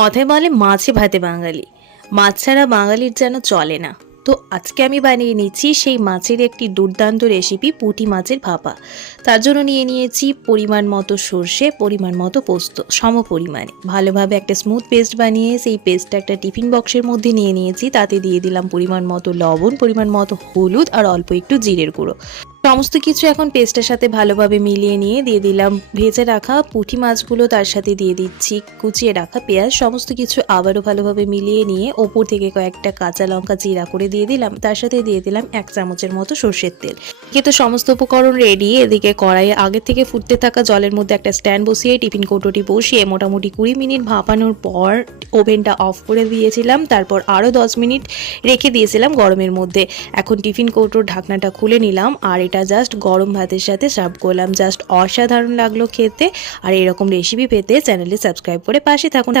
কথায় বলে মাছে ভাতে বাঙালি, মাছ ছাড়া বাঙালির যেন চলে না। তো আজকে আমি বানিয়ে নিচ্ছি সেই মাছের একটি দুর্দান্ত রেসিপি, পুঁটি মাছের ভাপা। তার জন্য নিয়ে নিয়েছি পরিমাণ মতো সর্ষে, পরিমাণ মতো পোস্ত, সম পরিমাণে ভালোভাবে একটা স্মুথ পেস্ট বানিয়ে সেই পেস্টটা একটা টিফিন বক্সের মধ্যে নিয়ে নিয়েছি। তাতে দিয়ে দিলাম পরিমাণ মতো লবণ, পরিমাণ মতো হলুদ আর অল্প একটু জিরের গুঁড়ো। সমস্ত কিছু এখন পেস্টের সাথে ভালোভাবে মিলিয়ে নিয়ে দিয়ে দিলাম ভেজে রাখা পুঁটি মাছগুলো, তার সাথে দিয়ে দিচ্ছি কুচিয়ে রাখা পেঁয়াজ। সমস্ত কিছু আবারও ভালোভাবে মিলিয়ে নিয়ে ওপর থেকে কয়েকটা কাঁচা লঙ্কা চিরা করে দিয়ে দিলাম। তার সাথে দিয়ে দিলাম 1 চামচের মতো সর্ষের তেল। কিন্তু সমস্ত উপকরণ রেডি। এদিকে কড়াইয়ে আগে থেকে ফুটতে থাকা জলের মধ্যে একটা স্ট্যান্ড বসিয়ে টিফিন কৌটোটি বসিয়ে মোটামুটি 20 মিনিট ভাপানোর পর ওভেনটা অফ করে দিয়েছিলাম। তারপর আরও 10 মিনিট রেখে দিয়েছিলাম গরমের মধ্যে। এখন টিফিন কৌটোর ঢাকনাটা খুলে নিলাম আর এটা জাস্ট গরম ভাতের সাথে সার্ভ করলাম। জাস্ট অসাধারণ লাগলো খেতে। আর এরকম রেসিপি পেতে চ্যানেলে সাবস্ক্রাইব করে পাশে থাকুন।